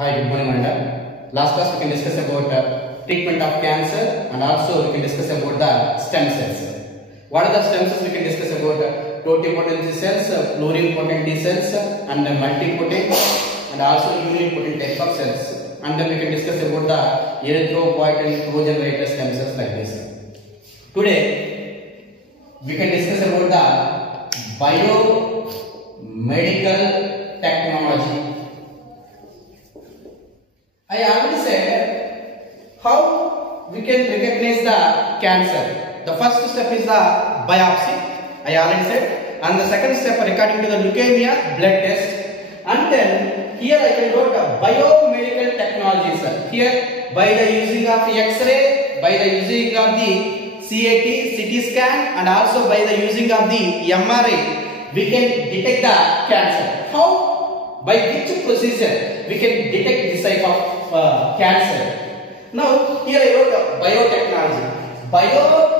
Hi, good morning, madam. Last class we can discuss about treatment of cancer and also we can discuss about the stem cells. What are the stem cells? We can discuss about totipotent cells, pluripotent cells, and multipotent, and also unipotent type of cells. And then we can discuss about the erythropoietin progenerator stem cells like this. Today we can discuss about the biomedical technology. I already said how we can recognize the cancer. The first step is the biopsy. I already said, and the second step regarding to the leukemia blood test. And then here I can go to biomedical technologies. Here by the using of X-ray, by the using of the CAT, CT scan, and also by the using of the MRI, we can detect the cancer. How? By which procedure we can detect this type of cancer? Now here I wrote biotechnology. Biomedical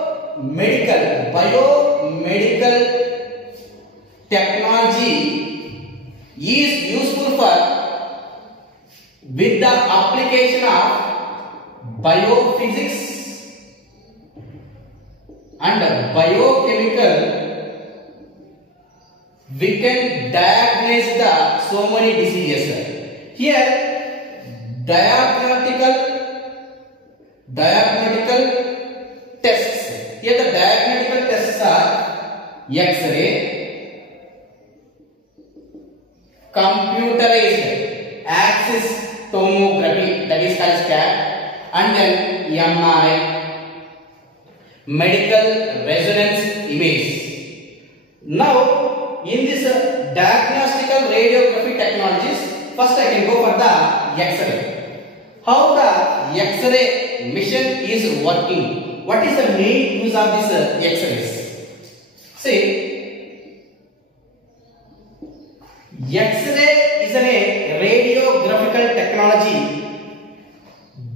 technology is useful for with the application of biophysics and biochemical. We can diagnose the so many diseases. Here diagnostical tests. Here the diagnostical tests are X-ray, computerized axis tomography, that is called SCAT, and then MRI, medical resonance image. Now in this diagnostical radiography technologies, first I can go for the X-ray. How the X-ray machine is working? What is the main use of this X-rays? See, X-ray is a radiographical technology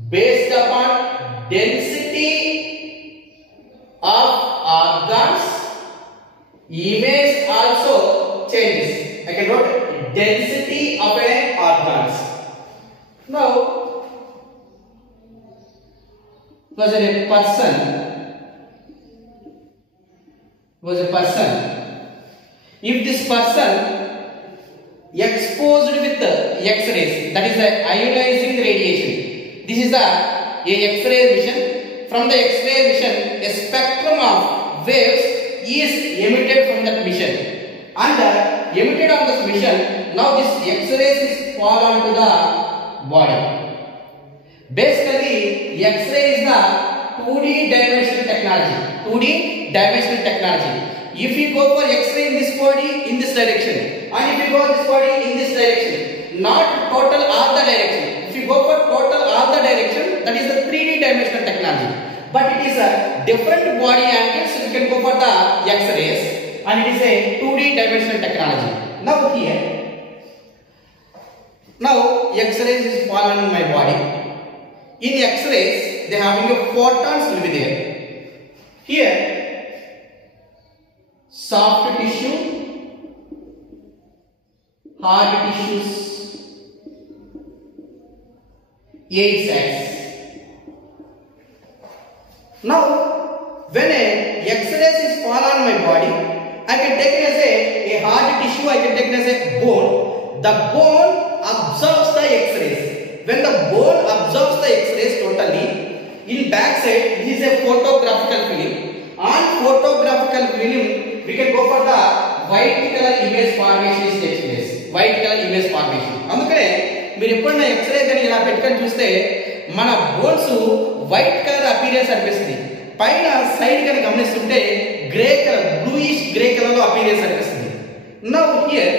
based upon density of organs. Image also changes. I can write density of an organs. Now, was a person. If this person exposed with the X-rays, that is the ionizing radiation. This is the X-ray emission. From the X-ray emission, a spectrum of waves is emitted from that mission, and emitted on this mission. Now this X-rays is fall onto the body. Basically, X-ray is the 2D dimensional technology. 2D dimensional technology. If you go for X-ray in this body in this direction, and if you go this body in this direction, not total all the direction. If you go for total all the direction, that is the 3D dimensional technology. But it is a different body angles. You can go for the X-rays, and it is a 2D dimensional technology. Now here, now X-rays is fallen in my body. In X-rays, they having a photons will be there. Here, soft tissue, hard tissues, 8 cells. Now, when a X-rays is fall on my body, I can take it as a hard tissue, I can take it as a bone. The bone absorbs the X-rays. When the bone absorbs the X-rays totally, in back side, this is a photographical film. On photographical film, we can go for the white color image formation takes place. White color image formation. అందుకనే మీరు ఎప్పుడైనా X-ray కానీ ఇలా పెట్టుకొని చూస్తే మన bones white colour appearance అనిపిస్తుంది. పైన సైడ్ కానీ గమనిస్తుంటే grey colour, bluish grey colour లో అపీరెన్స్ అనిపిస్తుంది. Now here,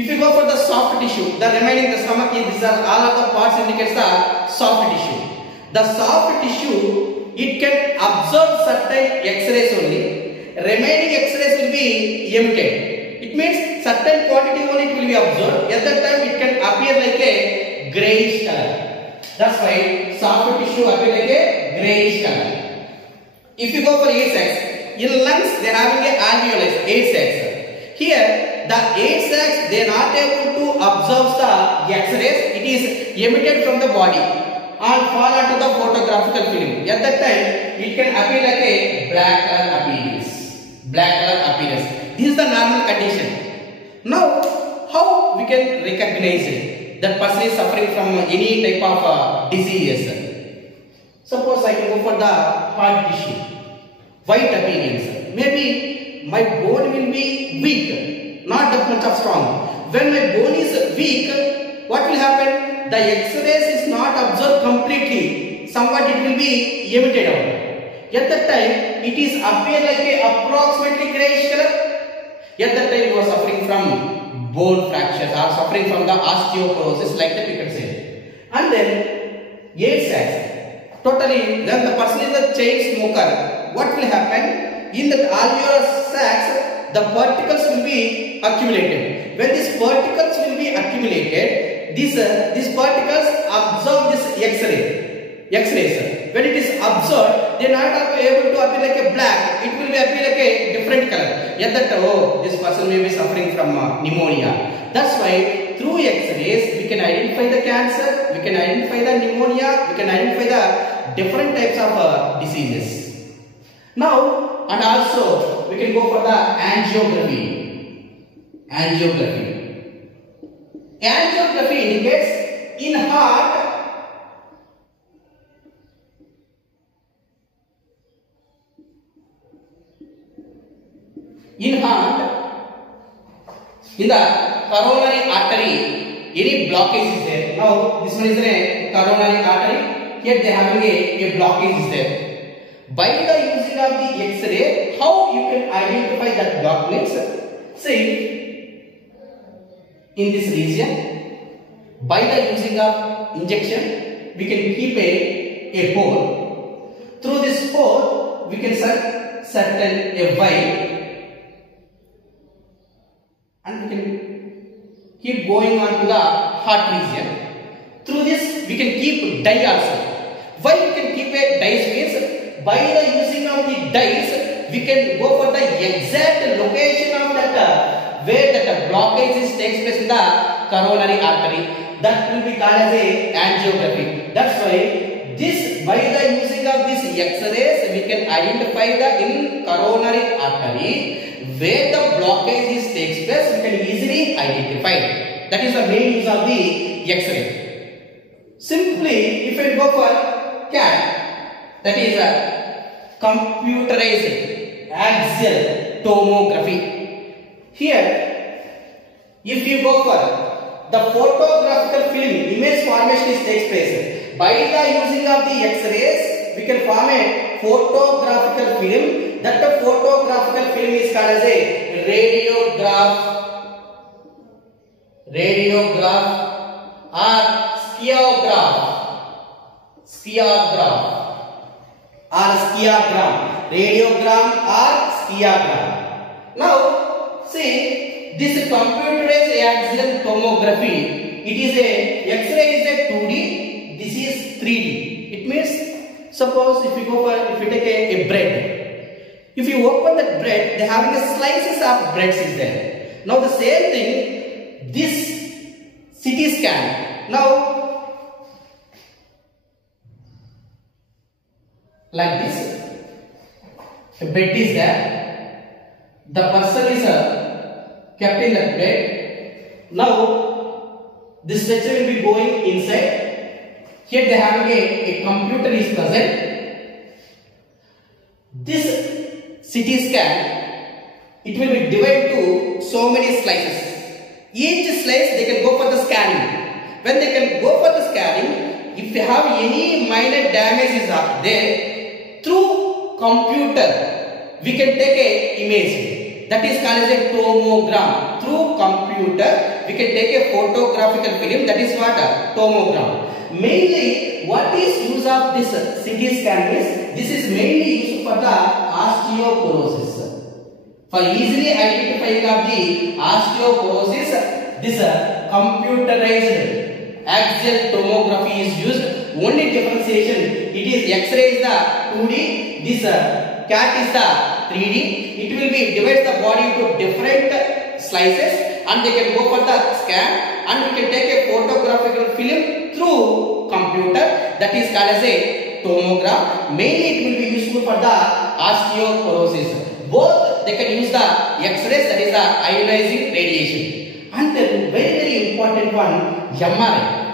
if you go for the soft tissue, the remaining the stomach, these are all of the parts indicates the soft tissue. The soft tissue, it can absorb certain X-rays only. Remaining X-rays will be emitted. It means certain quantity only it will be absorbed. At that time, it can appear like a grayish color. That's why soft tissue appear like a grayish color. If you go for 8 cells, in lungs they are having a alveoli, 8 cells. Here the eight sacs they are not able to absorb the X-rays. It is emitted from the body and fall onto the photographical film. At that time, it can appear like a black color appearance. Black color appearance. This is the normal condition. Now, how we can recognize it? That person is suffering from any type of disease. Suppose I can go for the hard tissue, white appearance. Maybe my bone will be weak, not that much of strong. When my bone is weak, what will happen? The X-rays is not absorbed completely. Somewhat it will be emitted out. At that time, it is appear like a approximately grayish color. At that time, you are suffering from bone fractures or suffering from the osteoporosis, like the picture says. And then, 8 sacs. Totally, when the person is a chain smoker, what will happen? In the alveolar sacs, the particles will be accumulated. When these particles will be accumulated, these particles absorb this X-rays. When it is absorbed, they are not able to appear like a black. It will be appear like a different color. Yet that this person may be suffering from pneumonia. That's why through X-rays we can identify the cancer, we can identify the pneumonia, we can identify the different types of diseases. Now, and also we can go for the angiography. Angiography indicates in heart in the coronary artery, any blockage is there. Now this one is a coronary artery. Here they having a blockage is there. By the using of the X-ray, how you can identify that blockage? See, in this region, by the using of injection, we can keep a hole. Through this hole, we can certain a vial, and we can keep going on to the heart region. Through this, we can keep dye also. Why we can keep a dye means, by the using of the dyes, we can go for the exact location of that where that blockage takes place in the coronary artery. That will be called as a angiography. That's why this, by the using of this X-rays, we can identify the in coronary artery where the blockage takes place. We can easily identify. That is the main use of the X-ray. Simply, if I go for CAT, that is a computerized axial tomography. Here, if you go for the photographical film, image formation takes place. By the using of the X-rays, we can form a photographical film. That the photographical film is called as a radiograph or skiograph. Radiogram or skiagram. Now, see, this computerized axial tomography, it is a X-ray is a 2D, this is 3D. It means, suppose if you take a bread, if you open that bread, they having a slices of breads is there. Now the same thing, this CT scan. Now, like this, a bed is there. The person is kept in that bed. Now, this stretcher will be going inside. Here they have a computer is present. This CT scan, it will be divided to so many slices. Each slice they can go for the scanning. When they can go for the scanning, if they have any minor damages are there, through computer we can take a image. That is called as a tomogram. Through computer we can take a photographical film. That is what tomogram. Mainly, what is use of this CT scan is, this is mainly used for the osteoporosis. For easily identifying of the osteoporosis, this computerized axial tomography is used. Only differentiation, it is X-ray is the 2D, this CAT is the 3D. It will be divide the body into different slices and they can go for the scan, and we can take a photographic film through computer, that is called as a tomograph. Mainly it will be useful for the osteoporosis. Both they can use the X-rays, that is the ionizing radiation. And the very important one, MRI.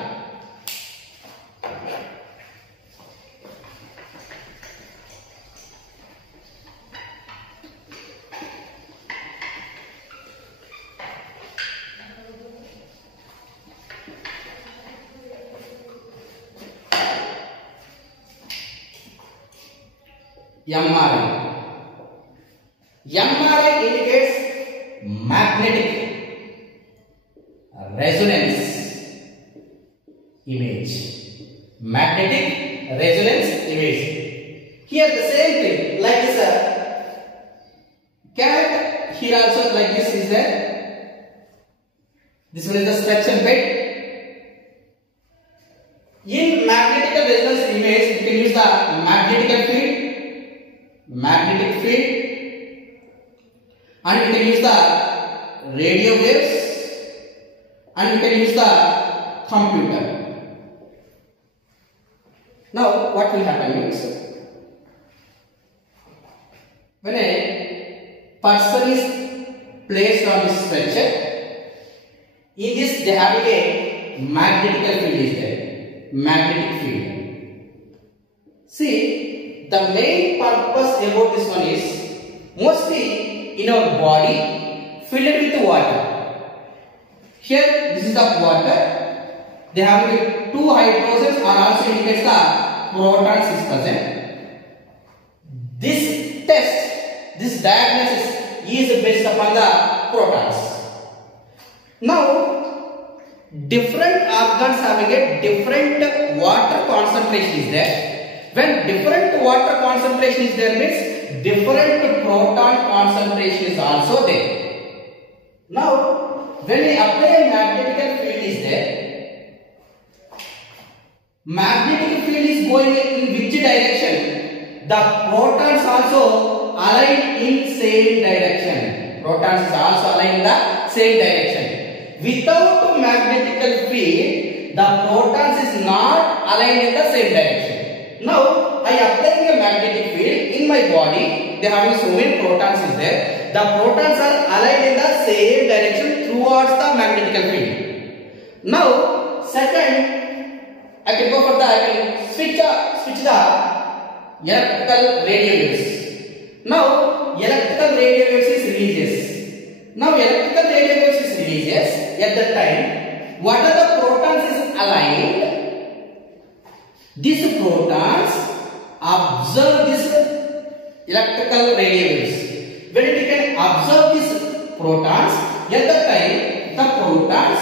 MRI indicates magnetic resonance image. Magnetic resonance image. Here the same thing, like this cat. Here also like this is there. This one is the suction bed. In magnetic resonance image, we can use the magnetic field, and we can use the radio waves, and we can use the computer. Now what will happen is, when a person is placed on this stretcher, in this they have a magnetic field is there. Magnetic field. See, the main purpose about this one is, mostly in our body filled with water. Here this is the water. They have two hydrogens are also indicates the protons is present. This test, this diagnosis is based upon the protons. Now different organs having a different water concentration is there. When different water concentration is there means different proton concentration is also there. Now when we apply a magnetic field is there, magnetic field is going in which direction? The protons also align in same direction. Protons is also align in the same direction. Without magnetic field, the protons is not aligned in the same direction. Now, I apply a magnetic field in my body. They have so many protons is there. The protons are aligned in the same direction towards the magnetic field. Now, second, I can go for the, I can switch the electrical radio waves. Now, electrical radio waves is releases. Now, electrical radio waves is releases. At that time, what are the protons is aligned? These protons observe this electrical radio waves. When it can observe these protons, at that time the protons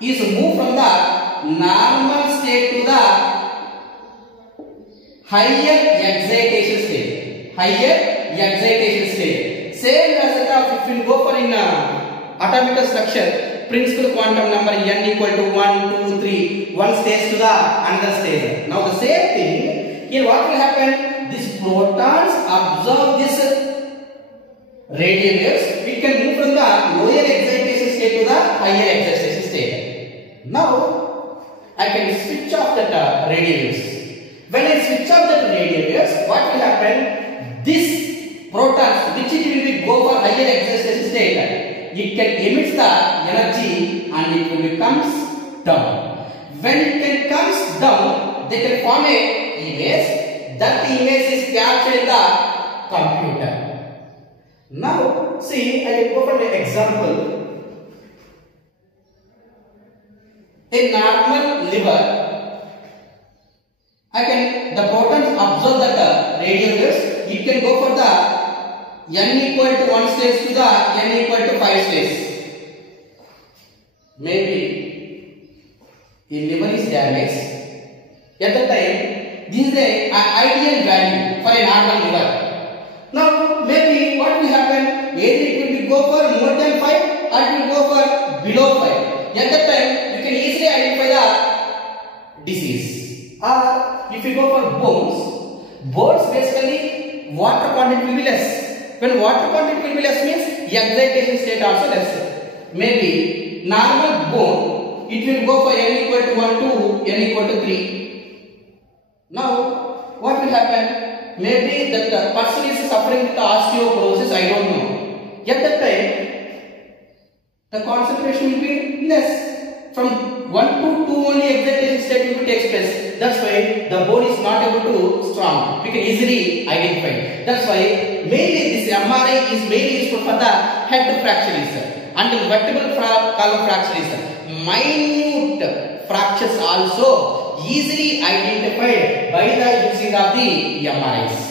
is moved from the normal state to the higher excitation state. Higher excitation state. Same as if you go for in atomic structure. Principal quantum number n equal to 1, 2, 3, one stage to the another stage. Now the same thing, here what will happen? These protons absorb this radio waves. We can move from the lower excitation state to the higher excitation state. Now I can switch off that radio waves. When I switch off that radio waves, what will happen? This protons, which it will be go for higher excitation state, it can emit the energy and it will comes down. When it comes down, they can form a image. That image is captured in the computer. Now, see, I will go for an example. A normal liver, the protons absorb that radio waves. It can go for the n equal to 1 stage to the n equal to 5 stage. Maybe if liver is damaged, at that time this is the ideal value for a normal liver. Now maybe what will happen? Either it will go for more than 5 or it will go for below 5. At that time you can easily identify the disease. Or if you go for bones basically water content will be less. When water content will be less means excitation state also less. maybe normal bone, it will go for n equal to 1 to n equal to 3. Now, what will happen? Maybe that the person is suffering with osteoporosis, I don't know. At that time, the concentration will be less. From 1 to 2 only excitation state will take place. That's why the bone is not able to strong. We can easily identify. That's why mainly this MRI is mainly useful for the head fracture and the vertebral column fracture. Minute fractures also easily identified by the using of the MRIs.